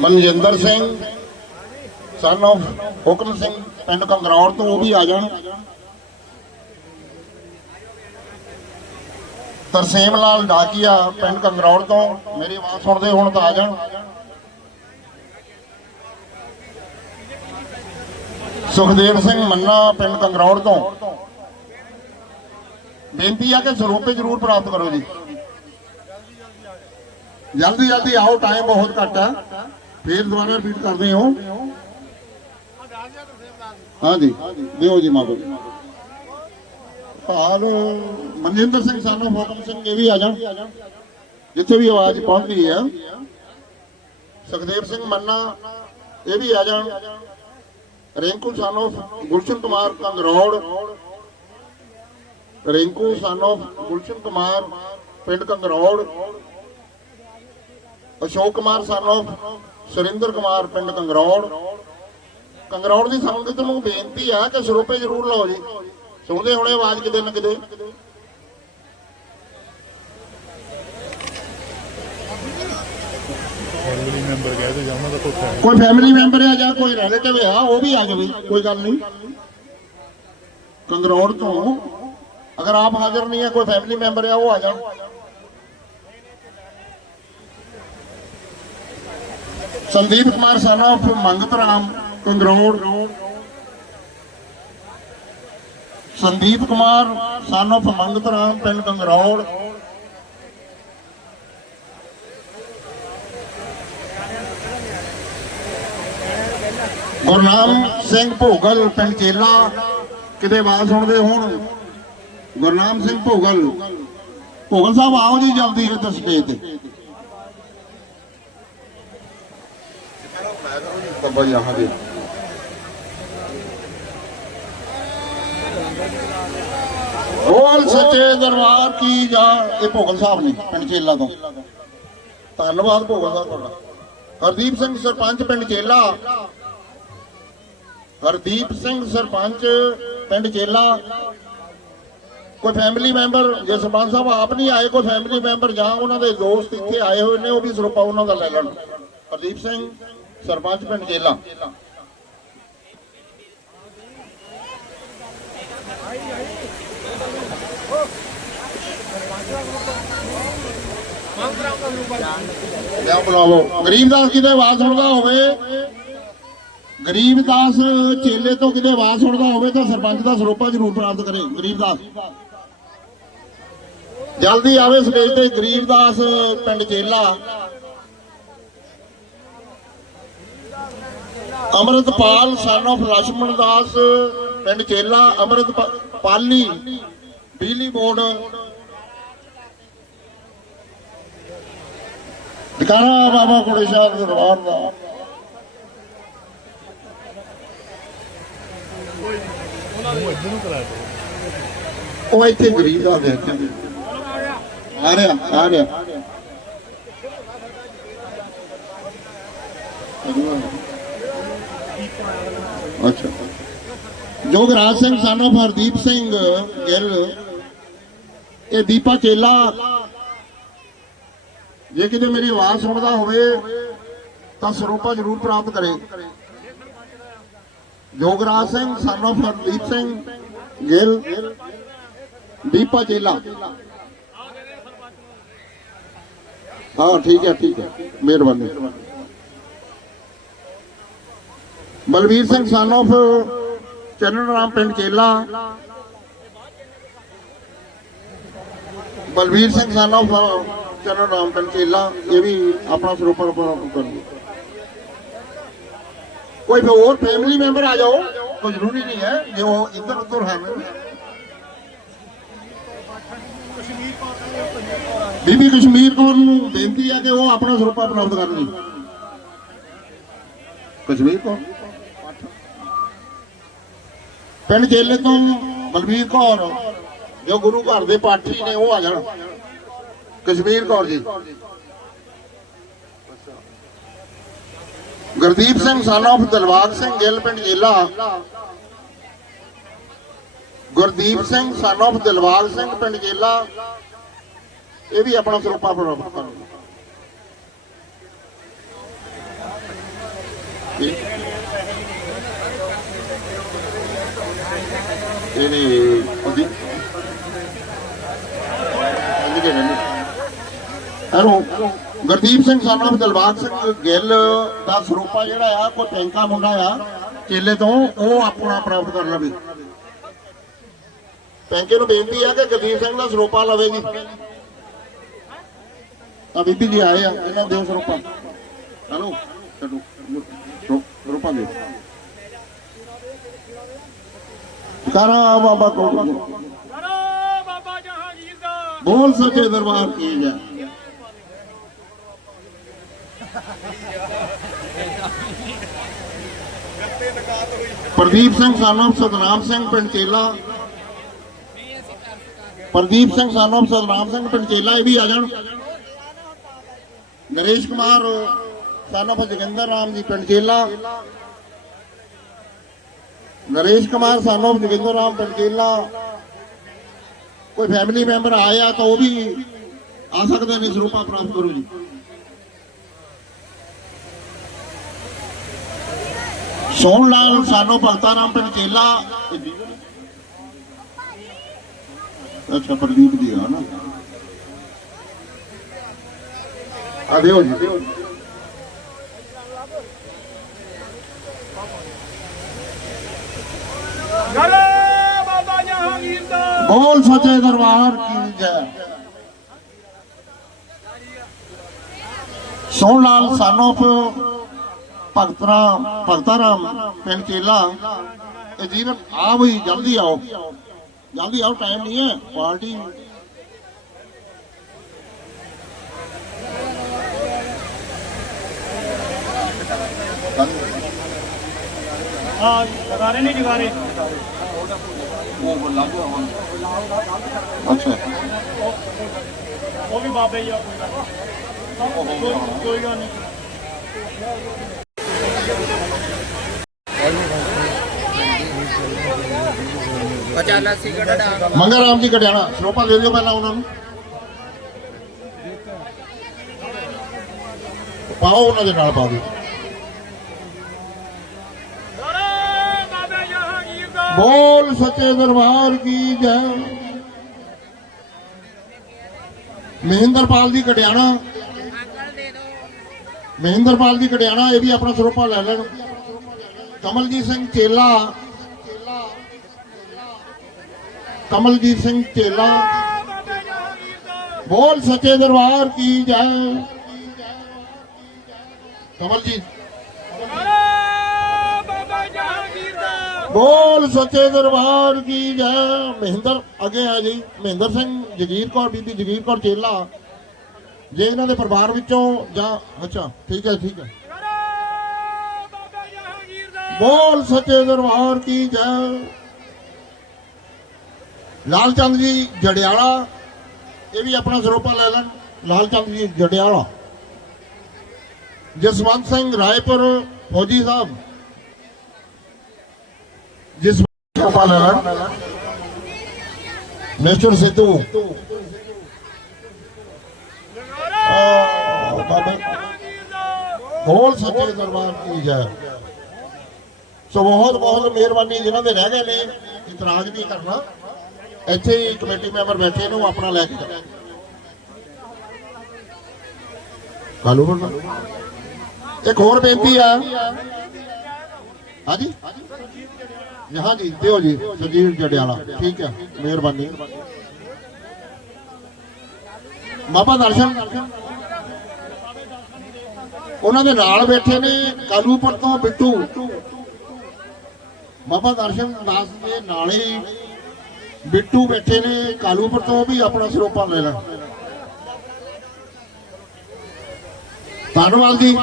ਮਨਜਿੰਦਰ ਸਿੰਘ ਸਨ of ਹੁਕਮ ਸਿੰਘ, ਪਿੰਡ ਕੰਗਰੌੜ ਤੋਂ ਉਹ ਵੀ ਆ ਜਾਣ। ਤਰਸੇਮ ਲਾਲ ਡਾਕੀਆ ਪਿੰਡ ਕੰਗਰੌੜ ਤੋਂ, ਮੇਰੀ ਆਵਾਜ਼ ਸੁਣਦੇ ਹੁਣ ਤਾਂ ਆ ਜਾਣ। ਸੁਖਦੇਵ ਸਿੰਘ ਮੰਨਾ ਪਿੰਡ ਕੰਗਰੌੜ ਤੋਂ। ਬੇਨਤੀ ਆ ਕਿ ਸਰੂਪੇ ਜ਼ਰੂਰ ਪ੍ਰਾਪਤ ਕਰੋ ਜੀ। ਜਲਦੀ ਜਲਦੀ ਆਓ ਟਾਈਮ ਬਹੁਤ ਘੱਟ ਆ। ਫੇਰ ਦੁਬਾਰਾ ਰਿਪੀਟ ਕਰਦੇ ਹੋ ਹਾਂਜੀ, ਦਿਓ ਜੀ ਮਾਗੋ ਹਾਲ ਮਨਜਿੰਦਰ ਸਿੰਘ ਸਾਨੂੰ ਹੁਕਮ ਸਿੰਘ ਇਹ ਵੀ ਆ ਜਾਣ। ਜਿੱਥੇ ਵੀ ਆਵਾਜ਼ ਪਹੁੰਚਦੀ ਆ। ਸੁਖਦੇਵ ਸਿੰਘ ਮੰਨਾ, ਇਹ ਵੀ ਆ ਜਾਣ। ਰਿੰਕੂ ਸਾਨੂੰ, ਗੁਲਸ਼ਨ ਕੁਮਾਰ ਕੰਗਰੋੜ। ਰਿੰਕੂ ਸਾਨੂੰ, ਗੁਲਸ਼ਨ ਕੁਮਾਰ, ਪਿੰਡ ਕੰਗਰੋੜ। ਅਸ਼ੋਕ ਕੁਮਾਰ ਸਾਨੂੰ ਸੁਰਿੰਦਰ ਕੁਮਾਰ ਪਿੰਡ ਕੰਗਰੌੜ। ਕੰਗਰੌੜ ਦੀ ਸੰਗਤ ਨੂੰ ਬੇਨਤੀ ਆ ਕਿ ਸਰੂਪੇ ਜ਼ਰੂਰ ਲਓ ਜੀ। ਸੁਣਦੇ ਹੋਣੇ ਆਵਾਜ਼ ਕਿਤੇ ਨਾ ਕਿਤੇ। ਕੋਈ ਫੈਮਿਲੀ ਮੈਂਬਰ ਆ ਜਾਂ ਕੋਈ ਰਿਲੇਟਿਵ ਆ ਉਹ ਵੀ ਆ ਜਾਵੇ ਕੋਈ ਗੱਲ ਨਹੀਂ। ਕੰਗਰੌੜ ਤੋਂ ਅਗਰ ਆਪ ਹਾਜ਼ਰ ਨਹੀਂ ਹੈ ਕੋਈ ਫੈਮਿਲੀ ਮੈਂਬਰ ਆ ਉਹ ਆ ਜਾਣ। Sandeep Kumar son of Mangat Ram ਕੰਗਰੋੜ। Sandeep Kumar son of Mangat Ram ਪਿੰਡ ਕੰਗਰੌੜ। ਗੁਰਨਾਮ ਸਿੰਘ ਭੋਗਲ ਪਿੰਡ ਚੇਲਾ, ਕਿਤੇ ਆਵਾਜ਼ ਸੁਣਦੇ ਹੋਣ। ਗੁਰਨਾਮ ਸਿੰਘ ਭੋਗਲ। ਭੋਗਲ ਸਾਹਿਬ ਆਓ ਜੀ ਜਲਦੀ ਇੱਧਰ ਸਟੇਜ ਤੇ। ਬੱਬਾ ਯਹਾਂ ਦੇ ਬੋਲ ਸੱਚੇ ਦਰਬਾਰ ਕੀ ਜਾ, ਇਹ ਭੋਗਲ ਸਾਹਿਬ ਨੇ, ਪਿੰਡ ਚੇਲਾ ਤੋਂ। ਧੰਨਵਾਦ ਭੋਗਲ ਸਾਹਿਬ ਤੁਹਾਡਾ। ਹਰਦੀਪ ਸਿੰਘ ਸਰਪੰਚ, ਪਿੰਡ ਚੇਲਾ। ਹਰਦੀਪ ਸਿੰਘ ਸਰਪੰਚ, ਪਿੰਡ ਚੇਲਾ। ਕੋਈ ਫੈਮਿਲੀ ਮੈਂਬਰ ਜੇ ਸਰਪੰਚ ਸਾਹਿਬ ਆਪ ਨਹੀਂ ਆਏ, ਕੋਈ ਫੈਮਿਲੀ ਮੈਂਬਰ ਜਾਂ ਉਹਨਾਂ ਦੇ ਦੋਸਤ ਇੱਥੇ ਆਏ ਹੋਏ ਨੇ, ਉਹ ਵੀ ਸਰੂਪਾ ਉਹਨਾਂ ਦਾ ਲੈ ਲੈਣ। ਹਰਦੀਪ ਸਿੰਘ ਸਰਪੰਚ ਪਿੰਡ ਚੇਲਾ ਲਿਆ ਬੁਲਾਵੋ ਗਰੀਬਦਾਸ ਕਿਤੇ ਆਵਾਜ਼ ਸੁਣਦਾ ਹੋਵੇ। ਗਰੀਬਦਾਸ ਚੇਲੇ ਤੋਂ ਕਿਤੇ ਆਵਾਜ਼ ਸੁਣਦਾ ਹੋਵੇ ਤਾਂ ਸਰਪੰਚ ਦਾ ਸਰੋਪਾ ਜ਼ਰੂਰ ਪ੍ਰਾਪਤ ਕਰੇ ਗਰੀਬਦਾਸ ਜਲਦੀ ਆਵੇ ਸਟੇਜ ਤੇ ਗਰੀਬਦਾਸ ਪਿੰਡ ਚੇਲਾ ਅਮਰਤਪਾਲ ਸਨ ਆਫ ਲక్ష్మణ ਦਾਸ ਪਿੰਡ ਚੇਲਾ ਅਮਰਤਪਾਲੀ ਬਿਜਲੀ ਬੋਰਡ ਟਿਕਾਣਾ ਬਾਬਾ ਕੁੜੀ ਸਾਹਿਬ ਦਰਬਾਰ ਦਾ ਉਹ ਇੱਥੇ ਗਰੀਬ ਦਾ ਦੇਖ ਆ ਰਿਹਾ ਆ ਰਿਹਾ ਅੱਛਾ। Jograj Singh son of Hardeep Singh Gill. ਇਹ ਦੀਪਾ ਚੇਲਾ ਜੇ ਕਿਤੇ ਮੇਰੀ ਆਵਾਜ਼ ਸੁਣਦਾ ਹੋਵੇ, ਤਾਂ ਸਰੋਪਾ ਜ਼ਰੂਰ ਪ੍ਰਾਪਤ ਕਰੇ। Jograj Singh son of Hardeep Singh Gill. ਦੀਪਾ ਚੇਲਾ ਹਾਂ, ਠੀਕ ਹੈ ਠੀਕ ਹੈ। ਮਿਹਰਬਾਨੀ। ਬਲਵੀਰ ਸਿੰਘ son of ਚੰਨਣ ਰਾਮ ਪਿੰਡ ਚੇਲਾ। ਬਲਵੀਰ ਸਿੰਘ son of ਚੰਨਣ ਰਾਮ ਪਿੰਡ ਚੇਲਾ। ਇਹ ਵੀ ਆਪਣਾ ਸਰੂਪਾ ਪ੍ਰਾਪਤ ਕੋਈ ਹੋਰ ਫੈਮਿਲੀ ਮੈਂਬਰ ਆ ਜਾਓ, ਕੋਈ ਜ਼ਰੂਰੀ ਨਹੀਂ ਹੈ, ਜੇ ਉਹ ਇੱਧਰ ਉੱਧਰ ਹੈ ਬੀਬੀ ਕਸ਼ਮੀਰ ਕੌਰ ਨੂੰ ਬੇਨਤੀ ਹੈ ਕਿ ਉਹ ਆਪਣਾ ਸਰੂਪਾ ਪ੍ਰਾਪਤ ਕਰਨ ਲਈ ਕਸ਼ਮੀਰ ਕੌਰ? ਪਿੰਡ ਜੇਲੇ ਤੋਂ ਬਲਬੀਰ ਕੌਰ, ਜੋ ਗੁਰੂ ਘਰ ਦੇ ਪਾਠੀ ਨੇ, ਉਹ ਆ ਜਾਣ। ਕਸ਼ਮੀਰ ਕੌਰ ਜੀ। ਗੁਰਦੀਪ ਸਿੰਘ, son of ਦਿਲਬਾਗ ਸਿੰਘ, ਗਿੱਲ ਪਿੰਡ ਜੇਲਾ। ਗੁਰਦੀਪ ਸਿੰਘ, son of ਦਿਲਬਾਗ ਸਿੰਘ, ਪਿੰਡ ਜੇਲਾ। ਇਹ ਵੀ ਆਪਣਾ ਸਰੂਪਾ ਪ੍ਰਾਪਤ ਕਰਨ ਇਹਦੇ ਉਹਦੀ ਹੈਲੋ, ਗੁਰਦੀਪ ਸਿੰਘ ਸਾਨਾ ਦਿਲਬਾਗ ਸਿੰਘ ਗਿੱਲ ਦਾ ਸਰੂਪਾ ਜਿਹੜਾ ਆ ਕੋਈ ਟੈਂਕਾ ਮੁੰਡਾ ਆ, ਚੇਲੇ ਤੋਂ ਉਹ ਆਪਣਾ ਪ੍ਰਾਪਤ ਕਰ ਲਵੇ। ਟੈਂਕੇ ਨੂੰ ਬੇਨਤੀ ਆ ਕਿ ਗੁਰਦੀਪ ਸਿੰਘ ਦਾ ਸਰੂਪਾ ਲਵੇ ਜੀ। ਆ ਬੀਬੀ ਜੀ ਆਏ ਆ, ਇਹਨਾਂ ਦੇ ਸਰੂਪਾ। ਹਲੋ, ਛੱਡੋ। ਸਰੂਪਾ ਦੇ ਕਰਾ ਬਾਬਾ ਕੋਲ ਕਰੋ ਬਾਬਾ ਜਹਾਂਗੀਰ ਦਾ ਬੋਲ ਸੱਚੇ ਦਰਬਾਰ ਕੀ ਜੈ ਪ੍ਰਦੀਪ ਸਿੰਘ ਸਾਨੋਂ ਸਤਨਾਮ ਸਿੰਘ ਪੰਚੇਲਾ ਪ੍ਰਦੀਪ ਸਿੰਘ ਸਾਨੋਂ ਸਤਨਾਮ ਸਿੰਘ ਪੰਚੇਲਾ ਇਹ ਵੀ ਆ ਜਾਣ। ਨਰੇਸ਼ ਕੁਮਾਰ, ਸਾਨੋਂ ਜਗਿੰਦਰ ਰਾਮ ਜੀ ਪਿੰਡ ਚੇਲਾ ਨਰੇਸ਼ ਕੁਮਾਰ ਸਾਨੋਂ ਜਗਿੰਦਰ ਰਾਮ ਕੋਈ ਫੈਮਿਲੀ ਮੈਂਬਰ ਆਇਆ ਤਾਂ ਉਹ ਵੀ ਆ ਸਕਦੇ ਨੇ ਸਰੂਪਾ ਪ੍ਰਾਪਤ ਕਰੋ ਜੀ। ਸੋਹਣ ਲਾਲ, ਸਾਨੋ ਭਗਤਾ ਰਾਮ ਪਿੰਡ ਅੱਛਾ, ਪ੍ਰਦੀਪ ਜੀ ਆ ਨਾ। ਆ ਦਿਓ ਜੀ ਕਰੋ ਬਾਬਾ ਜਹਾਂਗੀਰ ਦਾ ਬੋਲ ਸੱਚੇ ਦਰਬਾਰ ਕੀ ਜੈ। ਸੋਹਣ ਲਾਲ ਸਾਨੋ ਭਗਤਰਾ ਭਗਤਾ ਰਾਮ, ਪਿੰਡ ਚੇਲਾ ਇਹ ਜੀਵਨ ਆ ਵੀ ਜਲਦੀ ਆਓ। ਜਲਦੀ ਆਓ, ਟਾਈਮ ਨਹੀਂ ਹੈ, ਪਾਰਟੀ। ਹਾਂ, ਜਗਾਰੇ ਨਹੀਂ ਅੱਛਾ। ਉਹ ਵੀ ਬਾਬੇ ਹੀ ਆ ਕੋਈ ਗੱਲ ਨੀ। ਕੋਈ ਗੱਲ ਨਹੀਂ। ਪਚਾਲਾ ਸੀ ਗੜੜਾ ਮੰਗਾ ਰਾਮ ਜੀ ਕਟਿਆਣਾ ਸਰੋਪਾ ਦੇ ਦਿਓ ਪਹਿਲਾਂ ਉਹਨਾਂ ਨੂੰ। ਪਾਓ ਉਹਨਾਂ ਦੇ ਨਾਲ ਪਾ ਦਿਓ ਕਰੋ ਬਾਬਾ ਜਹਾਂਗੀਰ ਦਾ ਬੋਲ ਸੱਚੇ ਦਰਬਾਰ ਕੀ ਜੈ। ਮਹਿੰਦਰਪਾਲ ਦੀ ਕਟਿਆਣਾ। ਮਹਿੰਦਰਪਾਲ ਦੀ ਕਟਿਆਣਾ, ਇਹ ਵੀ ਆਪਣਾ ਸਰੋਪਾ ਲੈ ਲੈਣ। ਕਮਲਜੀਤ ਸਿੰਘ ਚੇਲਾ। ਕਮਲਜੀਤ ਸਿੰਘ ਚੇਲਾ। ਬੋਲ ਸੱਚੇ ਦਰਬਾਰ ਕੀ ਜੈ। ਕਮਲਜੀਤ ਕਰੋ ਬਾਬਾ ਜਹਾਂਗੀਰ ਦਾ ਬੋਲ ਸੱਚੇ ਦਰਬਾਰ ਕੀ ਜੈ। ਮਹਿੰਦਰ, ਅੱਗੇ ਆ ਜੀ। ਮਹਿੰਦਰ ਸਿੰਘ, ਜਗੀਰ ਕੌਰ, ਬੀਬੀ ਜਗੀਰ ਕੌਰ ਚੇਲਾ। ਜੇ ਇਹਨਾਂ ਦੇ ਪਰਿਵਾਰ ਵਿੱਚੋਂ ਜਾਂ, ਅੱਛਾ, ਠੀਕ ਹੈ ਠੀਕ ਹੈ। ਬੋਲ ਸੱਚੇ ਦਰਬਾਰ ਕੀ ਜੈ। ਲਾਲ ਚੰਦ ਜੀ, ਜੜਿਆਲਾ। ਇਹ ਵੀ ਆਪਣਾ ਸਰੋਪਾ ਲੈ ਲੈਣ। ਲਾਲ ਚੰਦ ਜੀ, ਜੜਿਆਲਾ। ਜਸਵੰਤ ਸਿੰਘ, ਰਾਏਪੁਰ, ਫੌਜੀ ਸਾਹਿਬ। ਜਿਸ ਸਰੋਪਾ ਲੈ ਲੈਣ ਬੋਲ ਸੱਚੇ ਦਰਬਾਰ ਕੀ ਜੈ ਸੋ ਬਹੁਤ ਬਹੁਤ ਮਿਹਰਬਾਨੀ ਜਿਨ੍ਹਾਂ ਦੇ ਰਹਿ ਗਏ ਨੇ ਇਤਰਾਜ਼ ਨਹੀਂ ਕਰਨਾ ਇੱਥੇ ਹੀ ਕਮੇਟੀ ਮੈਂਬਰ ਬੈਠੇ ਨੇ ਉਹ ਆਪਣਾ ਲੈ ਕੇ ਜਾਓ ਕਾਲੂ ਬੋਲਣਾ ਇੱਕ ਹੋਰ ਬੇਨਤੀ ਆ ਹਾਂਜੀ ਹਾਂ ਜੀ, ਦਿਓ ਜੀ ਸੁਜੀਤ ਜੜਿਆਲਾ ਠੀਕ ਹੈ, ਮਿਹਰਬਾਨੀ। ਬਾਬਾ ਦਰਸ਼ਨ। ਉਹਨਾਂ ਦੇ ਨਾਲ ਬੈਠੇ ਨੇ ਕਾਲੂਪੁਰ ਤੋਂ ਬਿੱਟੂ। ਬਾਬਾ ਦਰਸ਼ਨ ਦਾਸ ਦੇ ਨਾਲੇ ਬਿੱਟੂ ਬੈਠੇ ਨੇ ਕਾਲੂਪੁਰ ਤੋਂ ਵੀ ਆਪਣਾ ਸਰੋਪਾ ਲੈ ਲੈਣ। ਧੰਨਵਾਦ ਜੀ,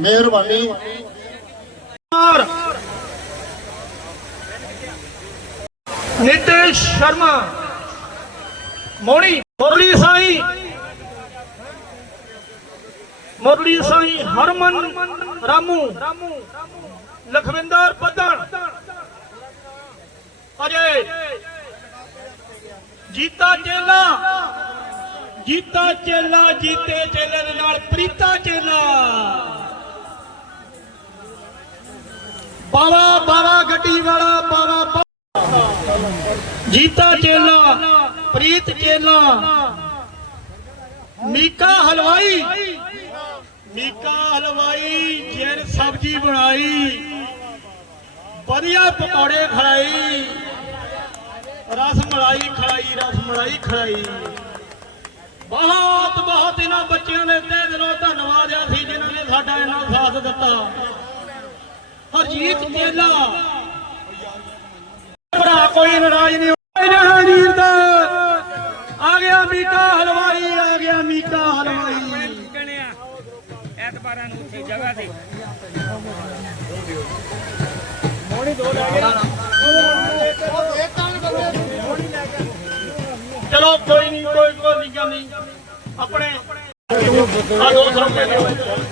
ਮਿਹਰਬਾਨੀ। ਨਿਤੇਸ਼ ਸ਼ਰਮਾ ਮੋਣੀ ਮੁਰਲੀ ਸਾਈ ਮੁਰਲੀ ਸਾਈ ਹਰਮਨ ਰਾਮੂ, ਲਖਵਿੰਦਰ ਪੱਧਣ ਅਜੇ ਜੀਤਾ ਚੇਲਾ ਜੀਤਾ ਚੇਲਾ, ਜੀਤੇ ਚੇਲੇ ਦੇ ਨਾਲ ਪ੍ਰੀਤਾ ਚੇਲਾ। ਬਾਵਾ ਬਾਵਾ ਗੱਡੀ ਵਾਲਾ ਜੀਤਾ ਚੇਲਾ, ਪ੍ਰੀਤ ਚੇਲਾ, ਮੀਕਾ ਹਲਵਾਈ। ਮੀਕਾ ਹਲਵਾਈ ਜੈਨ ਸਬਜੀ ਬਣਾਈ, ਵਧੀਆ ਪਕੌੜੇ ਖੜਾਈ, ਰਸ ਮਲਾਈ ਖੜਾਈ, ਰਸ ਮਲਾਈ ਖੜਾਈ। ਬਹੁਤ ਬਹੁਤ ਇਹਨਾਂ ਬੱਚਿਆਂ ਦੇ ਤੇ ਦਿਲੋਂ ਧੰਨਵਾਦ ਆ ਸੀ ਜਿਨ੍ਹਾਂ ਨੇ ਸਾਡਾ ਇੰਨਾ ਸਾਥ ਦਿੱਤਾ। ਹਰਜੀਤ ਚੇਲਾ। ਭਰਾ ਕੋਈ ਨਾਰਾਜ਼ ਨਹੀਂ ਆ ਗਿਆ ਮੀਕਾ ਹਲਵਾਈ ਆ ਗਿਆ ਮੀਕਾ ਹਲਵਾਈ। ਐਤਵਾਰਾਂ ਨੂੰ ਉੱਥੇ ਜਗ੍ਹਾ ਤੇ। ਚਲੋ ਕੋਈ ਨਹੀਂ ਕੋਈ ਕੋਈ ਨਹੀਂ ਆਪਣੇ ਆ ਦੋ ਸੌ ਰੁਪਏ।